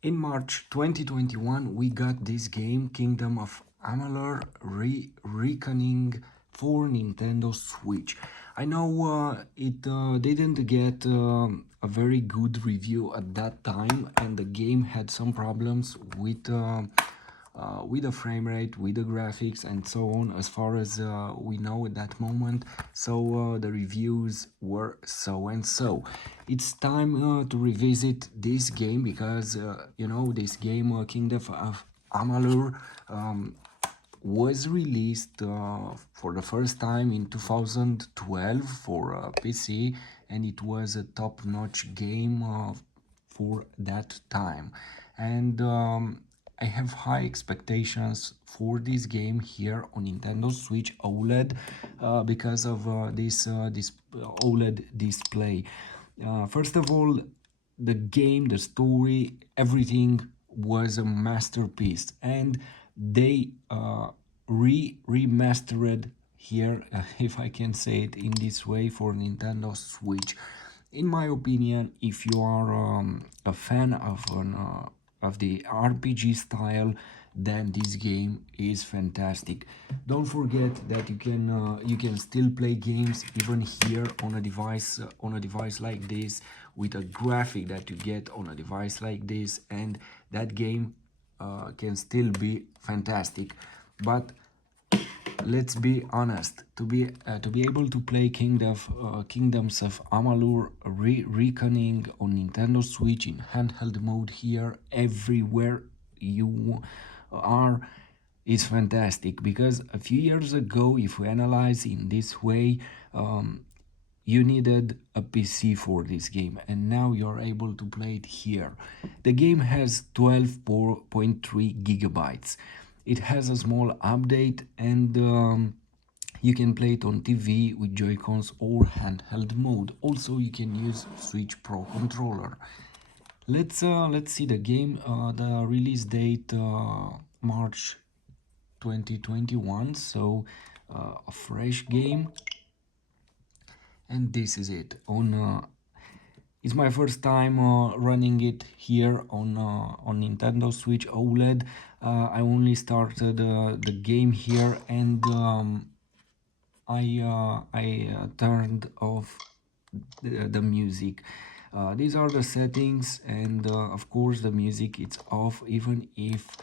In March 2021, we got this game, Kingdom of Amalur Reckoning for Nintendo Switch. I know it didn't get a very good review at that time, and the game had some problems with the frame rate, with the graphics, and so on, as far as we know at that moment. So the reviews were so and so. It's time to revisit this game because this game, Kingdom of Amalur, was released for the first time in 2012 for PC, and it was a top-notch game for that time. And I have high expectations for this game here on Nintendo Switch OLED because of this OLED display. First of all, the game, the story, everything was a masterpiece, and they remastered here, if I can say it in this way, for Nintendo Switch. In my opinion, if you are a fan of the RPG style, then this game is fantastic. Don't forget that you can still play games even here on a device like this, with a graphic that you get on a device like this, and that game can still be fantastic. But let's be honest, to be able to play Kingdoms of Amalur Reckoning on Nintendo Switch in handheld mode here everywhere you are is fantastic, because a few years ago, if we analyze in this way, you needed a PC for this game, and now you're able to play it here. The game has 12.3 gigabytes. It has a small update, and you can play it on TV with Joy-Cons or handheld mode. Also, you can use Switch Pro controller. Let's see the game. The release date March 2021, so a fresh game, and this is it. It's my first time running it here on Nintendo Switch OLED. I only started the game here, and I turned off the music. These are the settings, and of course the music it's off, even if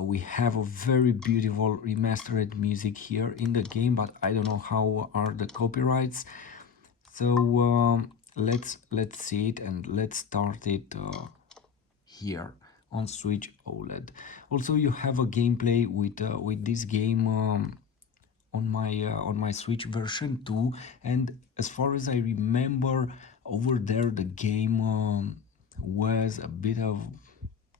we have a very beautiful remastered music here in the game, but I don't know how are the copyrights. So let's see it, and let's start it here on Switch OLED. Also, you have a gameplay with this game on my Switch version 2, and as far as I remember, over there the game was a bit of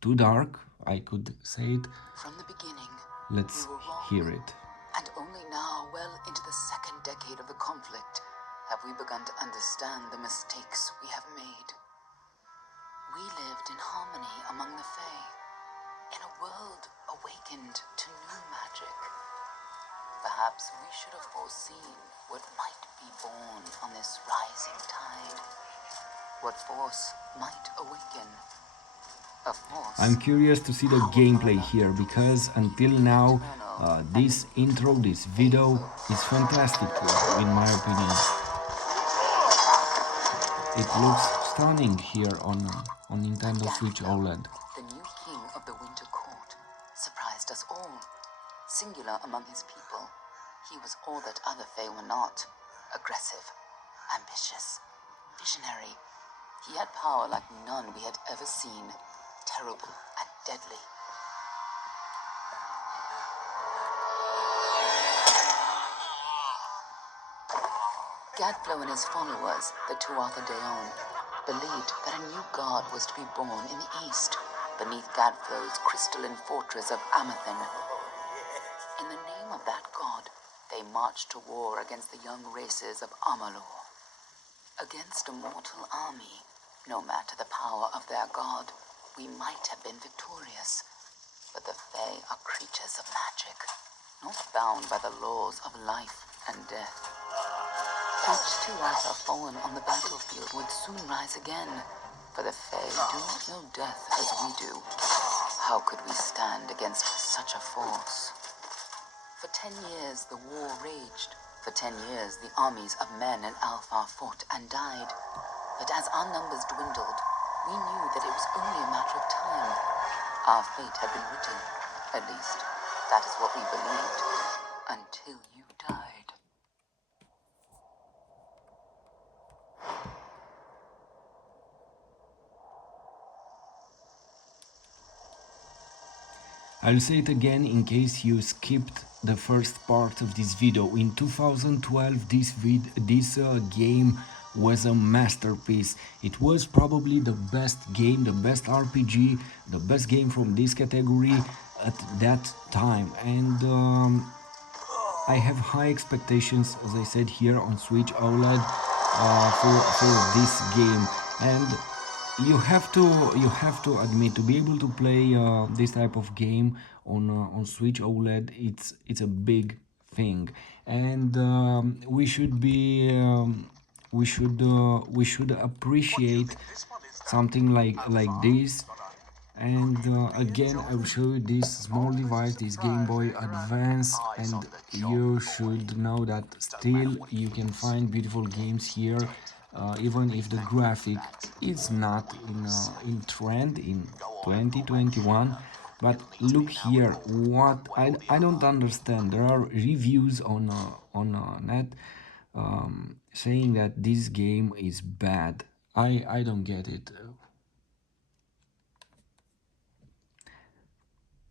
too dark, I could say it. From the beginning, Let's hear it. And only now, well into the second decade of the conflict, have we begun to understand the mistakes we have made. We lived in harmony among the Fae, in a world awakened to new magic. Perhaps we should have foreseen what might be born on this rising tide. What force might awaken. A force. I'm curious to see the gameplay here, because until now, this intro, this video is fantastic in my opinion. It looks stunning here on Nintendo Switch OLED. The new king of the Winter Court surprised us all. Singular among his people, he was all that other Fae were not. Aggressive, ambitious, visionary. He had power like none we had ever seen. Terrible and deadly. Gadflow and his followers, the Tuatha Deon, believed that a new god was to be born in the east, beneath Gadflow's crystalline fortress of Amathen. In the name of that god, they marched to war against the young races of Amalur. Against a mortal army, no matter the power of their god, we might have been victorious. But the Fae are creatures of magic, not bound by the laws of life and death. Each Tuatha fallen on the battlefield would soon rise again, For the Fae do not know death as we do. How could we stand against such a force? For 10 years the war raged. For 10 years the armies of men in Alpha fought and died. But as our numbers dwindled, we knew that it was only a matter of time. Our fate had been written. At least, that is what we believed. Until you died. I'll say it again in case you skipped the first part of this video. In 2012, this game was a masterpiece. It was probably the best game, the best RPG, the best game from this category at that time. And I have high expectations, as I said here, on Switch OLED for this game. And you have to admit, to be able to play this type of game on Switch OLED, it's a big thing. And we should appreciate something like this. And again, I will show you this small device, this Game Boy Advance, and you should know that still you can find beautiful games here, even if the graphic is not in trend in 2021. But look here, what I don't understand. There are reviews on net saying that this game is bad. I don't get it.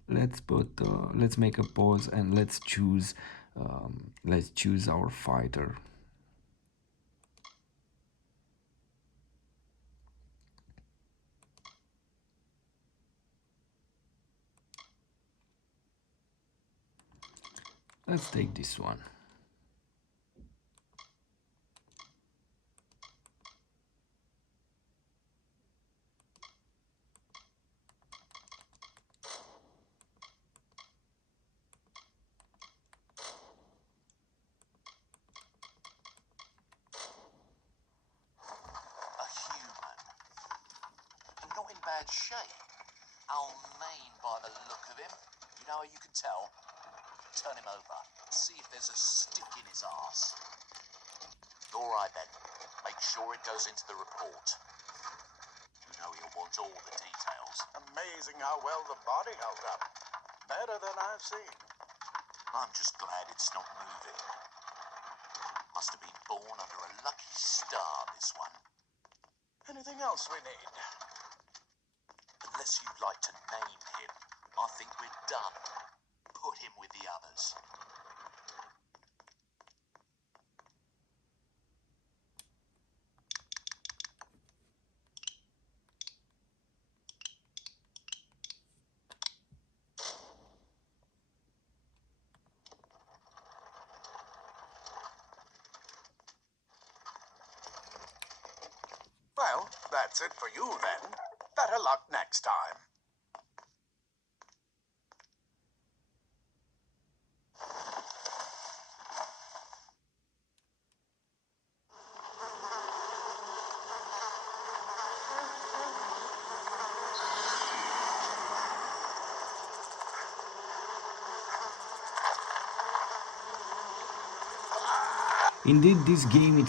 Let's make a pause and let's choose our fighter. Let's take this one. Bad shape. Almain by the look of him. You know how you can tell? Turn him over. See if there's a stick in his arse. Alright then. Make sure it goes into the report. You know you'll want all the details. Amazing how well the body held up. Better than I've seen. I'm just glad it's not moving. Must have been born under a lucky star, this one. Anything else we need? Unless you'd like to name him, I think we're done. Put him with the others. Well, that's it for you then. Better luck next time. Indeed, this game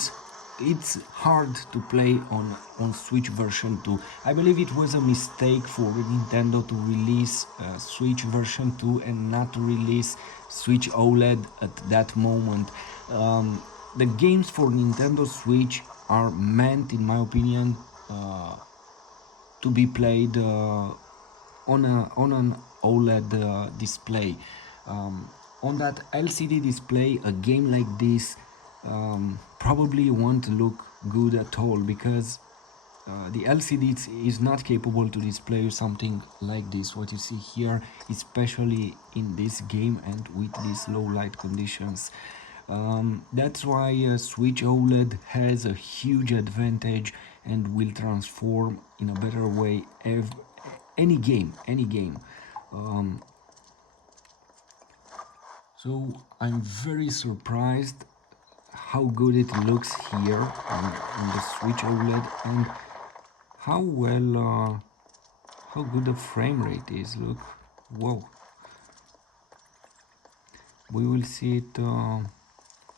it's hard to play on Switch version 2. I believe it was a mistake for Nintendo to release Switch version 2 and not to release Switch OLED at that moment. The games for Nintendo Switch are meant, in my opinion, to be played on an OLED display. On that LCD display, a game like this probably won't look good at all, because the LCD is not capable to display something like this, what you see here, especially in this game and with these low light conditions. That's why Switch OLED has a huge advantage and will transform in a better way any game. So I'm very surprised how good it looks here on the Switch OLED, and how good the frame rate is. Look, whoa. We will see it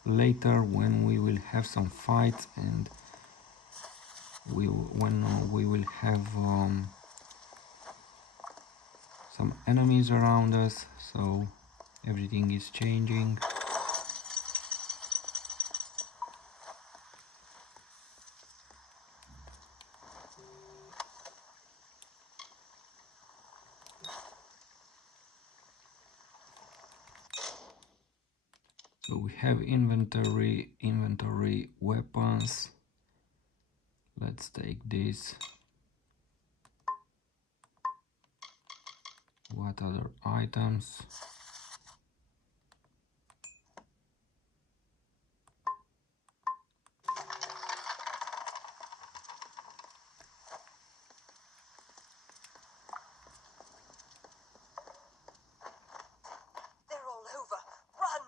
later when we will have some fights, and when we will have some enemies around us, so everything is changing. So we have inventory, weapons. Let's take this. What other items? They're all over. Run!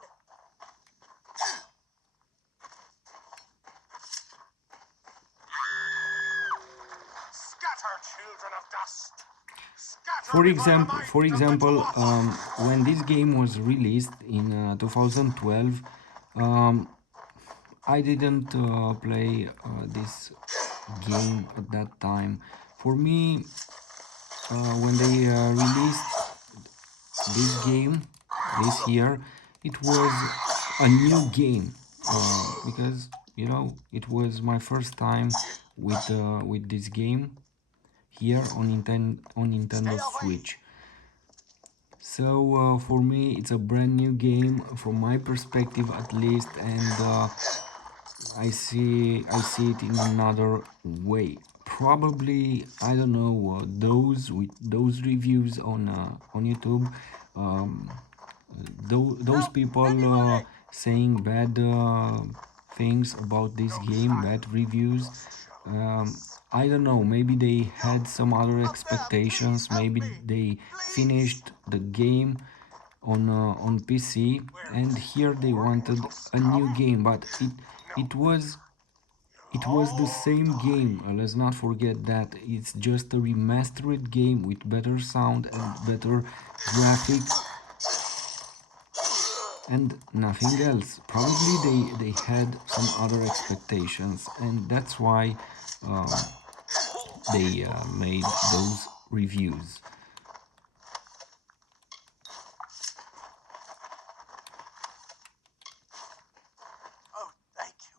Scatter, children of dust! Scatter For example, when this game was released in 2012, I didn't play this game at that time. For me, when they released this game this year, it was a new game because it was my first time with this game here on Nintendo Switch. So for me, it's a brand new game from my perspective, at least, and I see it in another way. Probably, I don't know, those with those reviews on YouTube, um, those people saying bad things about this game, bad reviews. I don't know, maybe they had some other expectations, maybe they finished the game on PC, and here they wanted a new game, but it was the same game. Let's not forget that it's just a remastered game with better sound and better graphics and nothing else. Probably they had some other expectations, and that's why they made those reviews. Oh, thank you.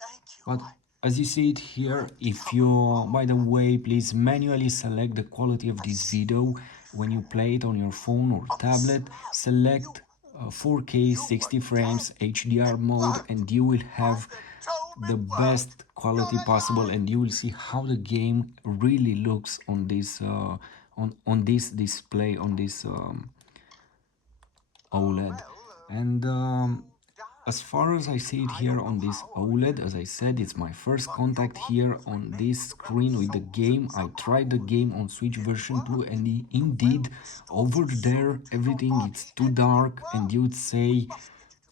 Thank you. But as you see it here, if you, by the way, please manually select the quality of this video when you play it on your phone or tablet, select 4K 60 frames HDR mode, and you will have the best quality possible, and you will see how the game really looks on this on this display, on this OLED. And as far as I see it here on this OLED, as I said, it's my first contact here on this screen with the game. I tried the game on Switch version 2, and indeed, over there, everything is too dark, and you'd say,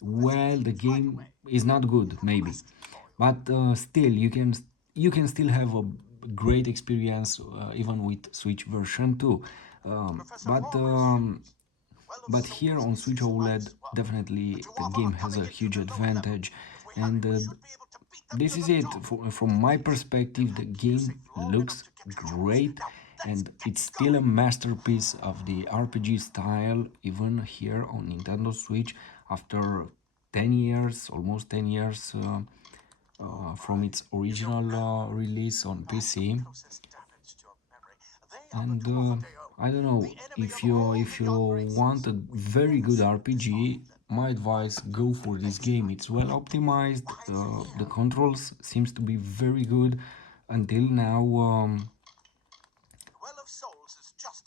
well, the game is not good, maybe. But still, you can still have a great experience even with Switch version 2. But but here on Switch OLED, definitely the game has a huge advantage, and this is it. From my perspective, the game looks great, and it's still a masterpiece of the RPG style, even here on Nintendo Switch after 10 years, almost 10 years from its original release on PC. And I don't know, if you want a very good RPG, my advice, go for this game. It's well optimized, the controls seems to be very good until now.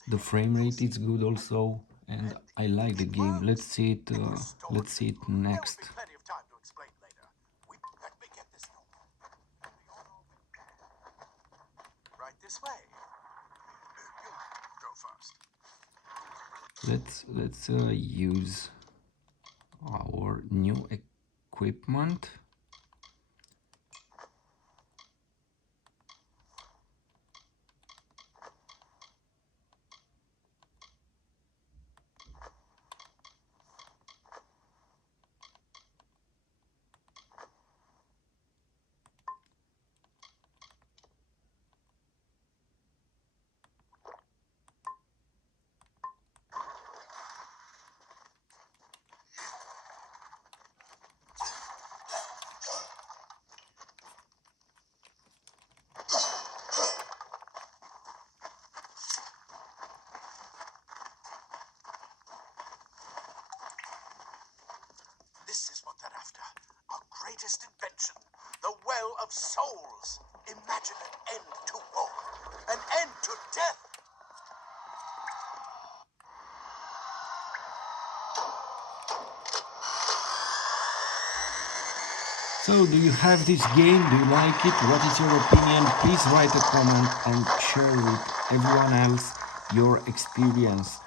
The frame rate is good also, and I like the game. Let's see it next. Right this way. You go first. Let's use our new equipment. latest invention, the Well of Souls. Imagine an end to war, an end to death. So, do you have this game? Do you like it? What is your opinion? Please write a comment and share with everyone else your experience.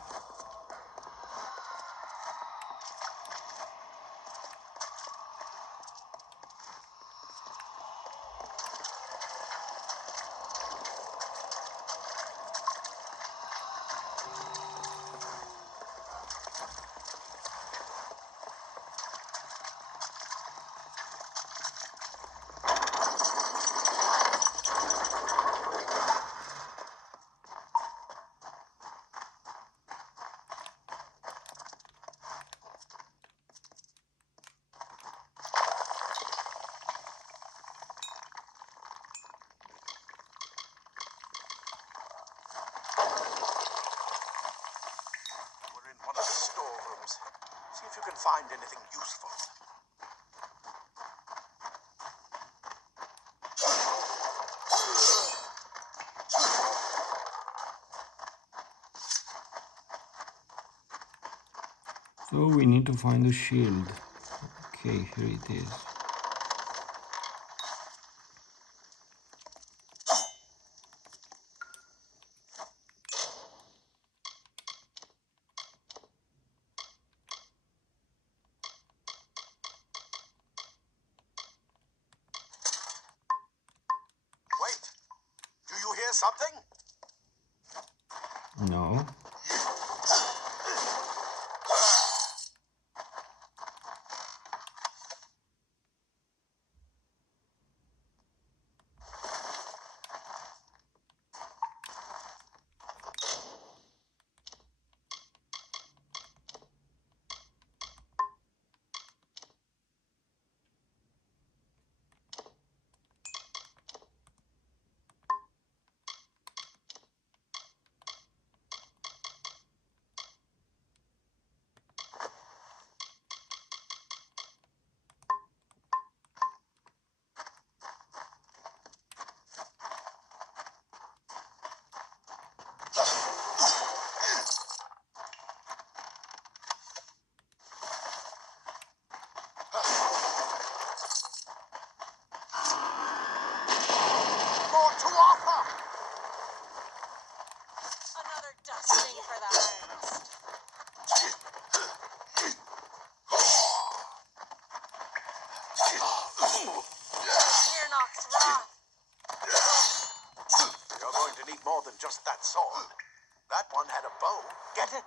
We're in one of the storerooms. See if you can find anything useful. So we need to find the shield. Okay, here it is. Wait, do you hear something? No. More to offer! Another dusting for the harvest. Mirnock's wrath. You're going to need more than just that sword. That one had a bow. Get it?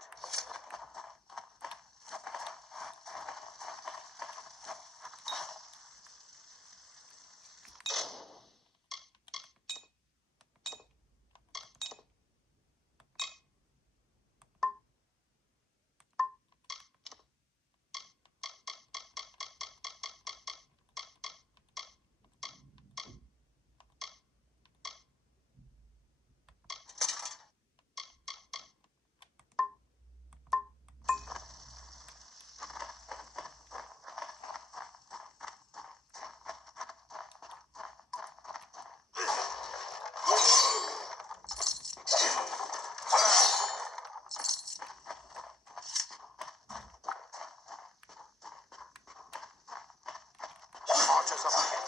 Archers up ahead.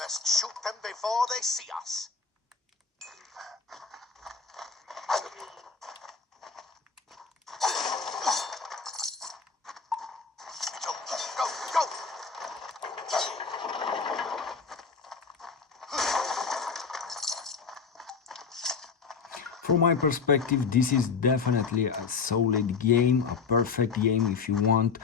Best shoot them before they see us. Go, go, go! From my perspective, this is definitely a solid game, a perfect game if you want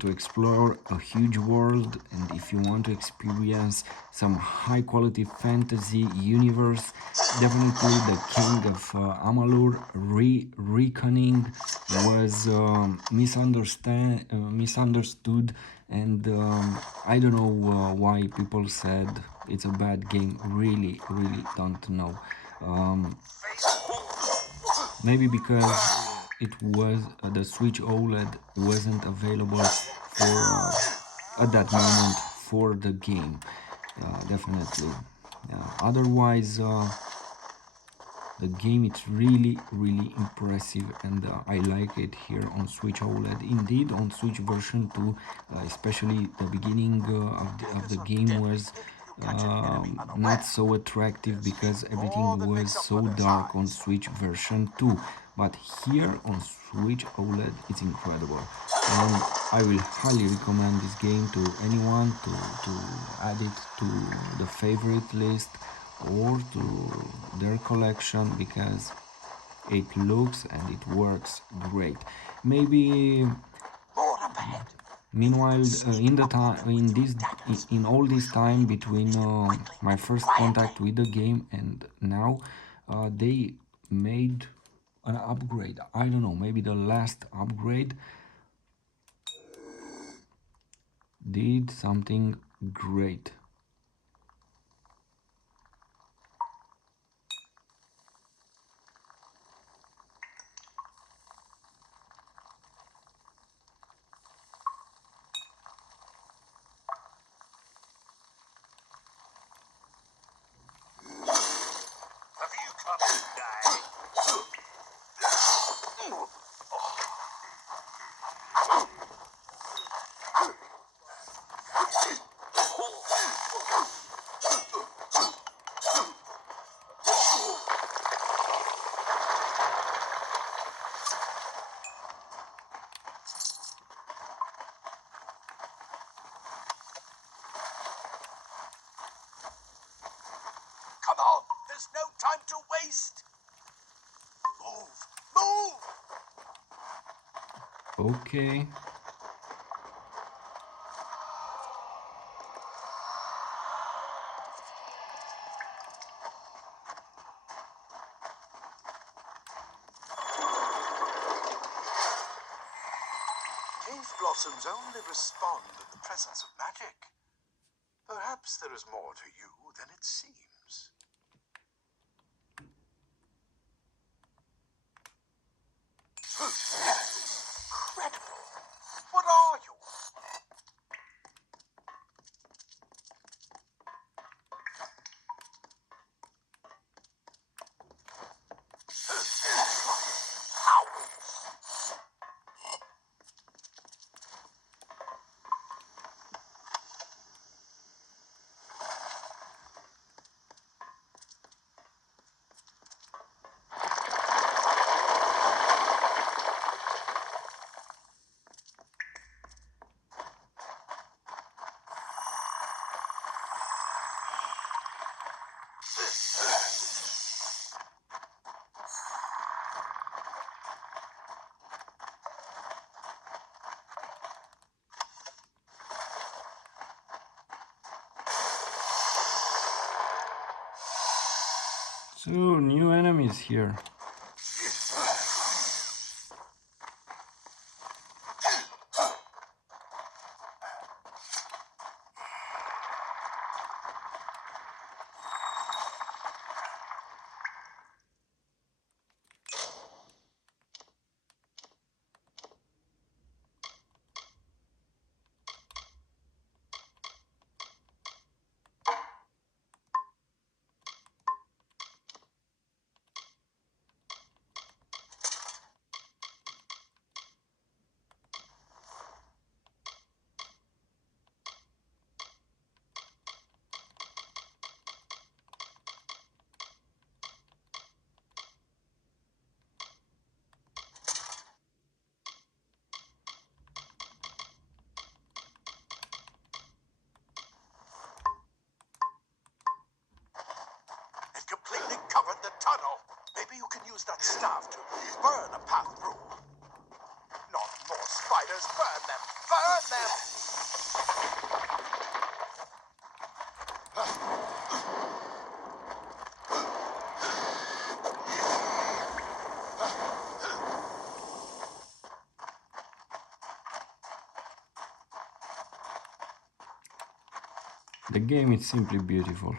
to explore a huge world and if you want to experience some high quality fantasy universe. Definitely the King of Amalur Reckoning was misunderstood, and I don't know why people said it's a bad game. Really don't know. Maybe because it was the Switch OLED wasn't available for at that moment for the game, definitely. Otherwise, the game is really impressive, and I like it here on Switch OLED. Indeed, on Switch version 2, especially the beginning of the game was not so attractive because everything was so dark on Switch version 2. But here on Switch OLED, it's incredible, and I will highly recommend this game to anyone to add it to the favorite list or to their collection, because it looks and it works great. Maybe More up ahead. meanwhile, in the time, in all this time between my first contact with the game and now, they made an upgrade. I don't know, maybe the last upgrade did something great. Have you come to die? Come on, there's no time to waste. Move! Okay. Cave blossoms only respond in the presence of magic. Perhaps there is more to you than it seems. Incredible! What are you? So, new enemies here. It completely covered the tunnel. Maybe you can use that staff to burn a path through. Not more spiders. Burn them! Burn them! The game is simply beautiful.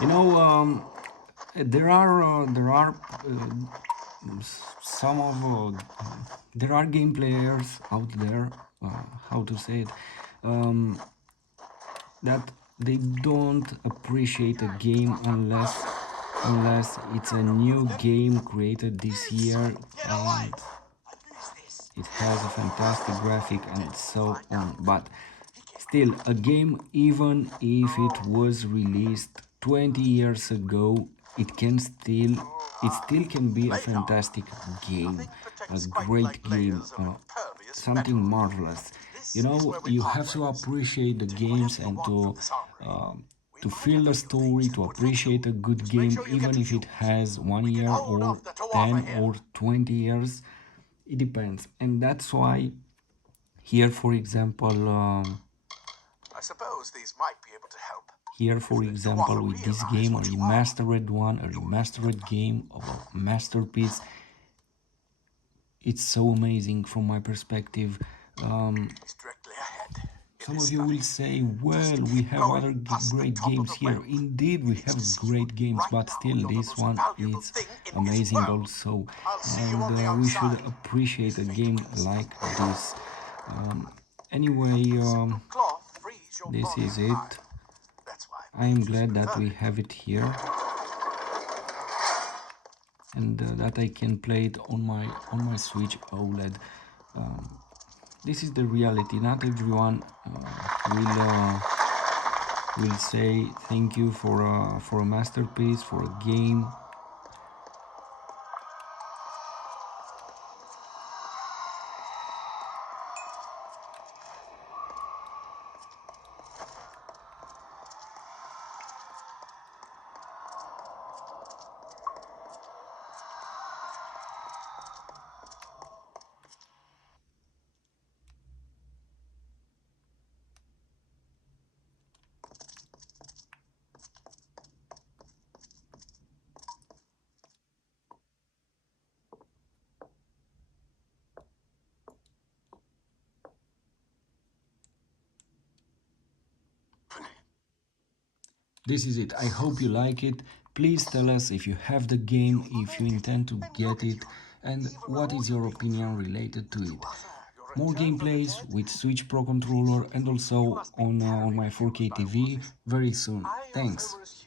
You know, there are some of there are game players out there. How to say it? Um, that they don't appreciate a game unless it's a new game created this year and it has a fantastic graphic and so on. But still, a game, even if it was released 20 years ago, it still can be a fantastic game, a great game, something marvelous. You know, you have to appreciate the games and to feel the story, to appreciate a good game, even if it has 1 year or 10 or 20 years. It depends, and that's why here, for example, I suppose these might be able to help. here, for example, with this game, a remastered one, a remastered game of a masterpiece. It's so amazing from my perspective. He's directly ahead. Some of you will say, well, we have other great games here. Indeed, we have great games, but still, this one is amazing also. And we should appreciate a game like this. Anyway, this is it. I am glad that we have it here and that I can play it on my Switch OLED. This is the reality. Not everyone will say thank you for a masterpiece, for a game. This is it. I hope you like it. Please tell us if you have the game, if you intend to get it, and what is your opinion related to it. More gameplays with Switch Pro controller and also on my 4K TV very soon. Thanks.